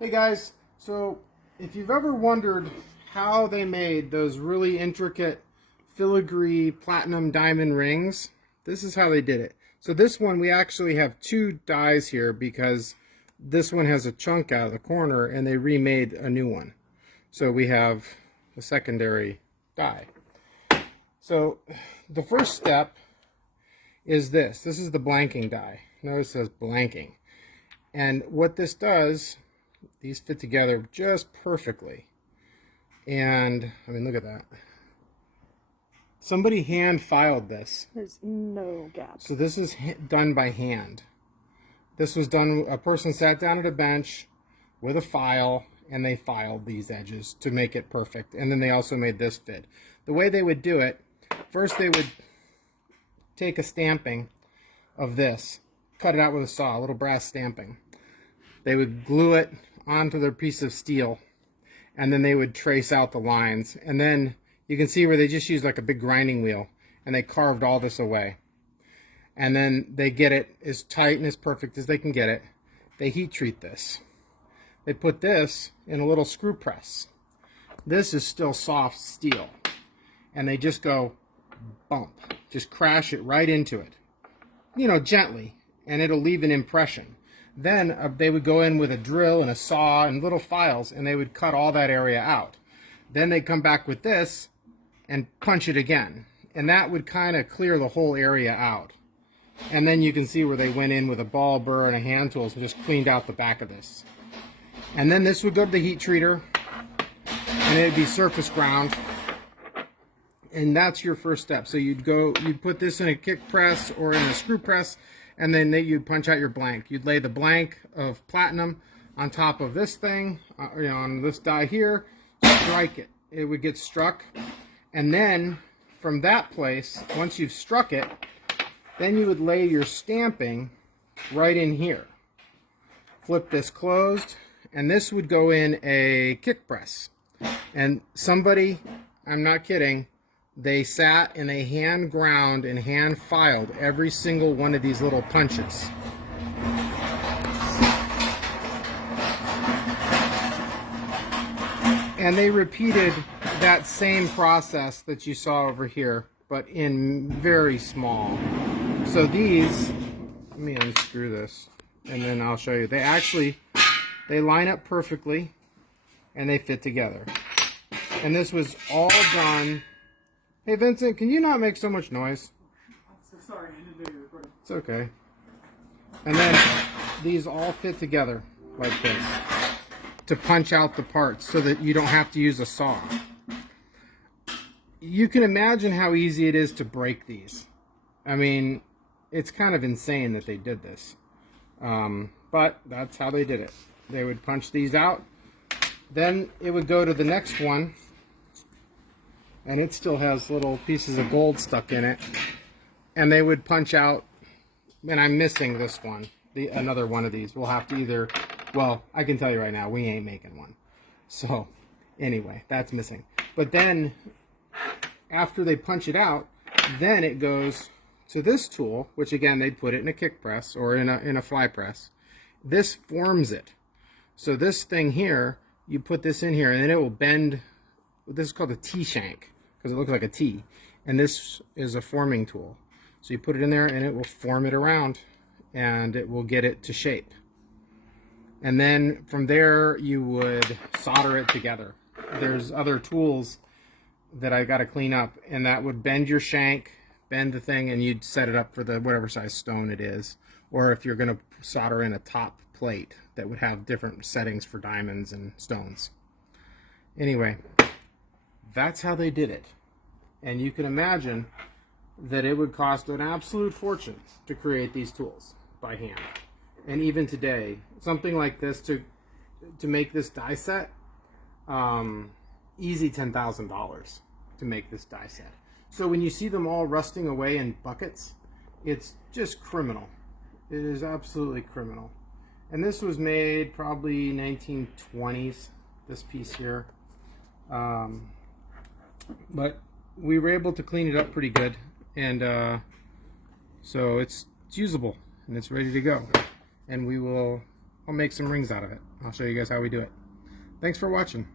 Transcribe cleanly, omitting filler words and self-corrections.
Hey guys, so if you've ever wondered how they made those really intricate filigree platinum diamond rings, this is how they did it. So this one, we actually have two dies here because this one has a chunk out of the corner and they remade a new one. So we have a secondary die. So the first step is this. This is the blanking die. Notice it says blanking. And what this does, these fit together just perfectly. And, I mean, look at that. Somebody hand filed this. There's no gaps. So this is done by hand. This was done, a person sat down at a bench with a file and they filed these edges to make it perfect. And then they also made this fit. The way they would do it, first they would take a stamping of this, cut it out with a saw, a little brass stamping. They would glue it onto their piece of steel, and then they would trace out the lines. And then you can see where they just used like a big grinding wheel, and they carved all this away. And then they get it as tight and as perfect as they can get it. They heat treat this. They put this in a little screw press. This is still soft steel. And they just go bump, just crash it right into it. You know, gently, and it'll leave an impression. Then they would go in with a drill and a saw and little files, and they would cut all that area out. Then they'd come back with this and punch it again. And that would kind of clear the whole area out. And then you can see where they went in with a ball burr and a hand tools and just cleaned out the back of this. And then this would go to the heat treater, and it'd be surface ground. And that's your first step. So you'd put this in a kick press or in a screw press, and then you'd punch out your blank. You'd lay the blank of platinum on top of this thing, on this die here, strike it. It would get struck. And then from that place, once you've struck it, then you would lay your stamping right in here. Flip this closed, and this would go in a kick press. And somebody, I'm not kidding, they sat and they hand ground and hand filed every single one of these little punches. And they repeated that same process that you saw over here, but in very small. So these, let me unscrew this and then I'll show you. They line up perfectly and they fit together. And this was all done. Hey Vincent, can you not make so much noise? Sorry, I didn't know you were recording. It's okay. And then these all fit together like this to punch out the parts so that you don't have to use a saw. You can imagine how easy it is to break these. I mean, it's kind of insane that they did this. But that's how they did it. They would punch these out. Then it would go to the next one. And it still has little pieces of gold stuck in it. And they would punch out, and I'm missing this one, another one of these. We'll have to either, well, I can tell you right now, we ain't making one. So, anyway, that's missing. But then, after they punch it out, then it goes to this tool, which again, they'd put it in a kick press or in a fly press. This forms it. So this thing here, you put this in here, and then it will bend. This is called a T-Shank, because it looks like a T. And this is a forming tool. So you put it in there and it will form it around and it will get it to shape. And then from there you would solder it together. There's other tools that I got to clean up, and that would bend your shank, bend the thing, and you'd set it up for the whatever size stone it is. Or if you're going to solder in a top plate that would have different settings for diamonds and stones. Anyway, that's how they did it. And you can imagine that it would cost an absolute fortune to create these tools by hand. And even today, something like this to make this die set, easy $10,000 to make this die set. So when you see them all rusting away in buckets, it's just criminal. It is absolutely criminal. And this was made probably 1920s, this piece here. But we were able to clean it up pretty good, and so it's usable and it's ready to go. And we will I'll make some rings out of it. I'll show you guys how we do it. Thanks for watching.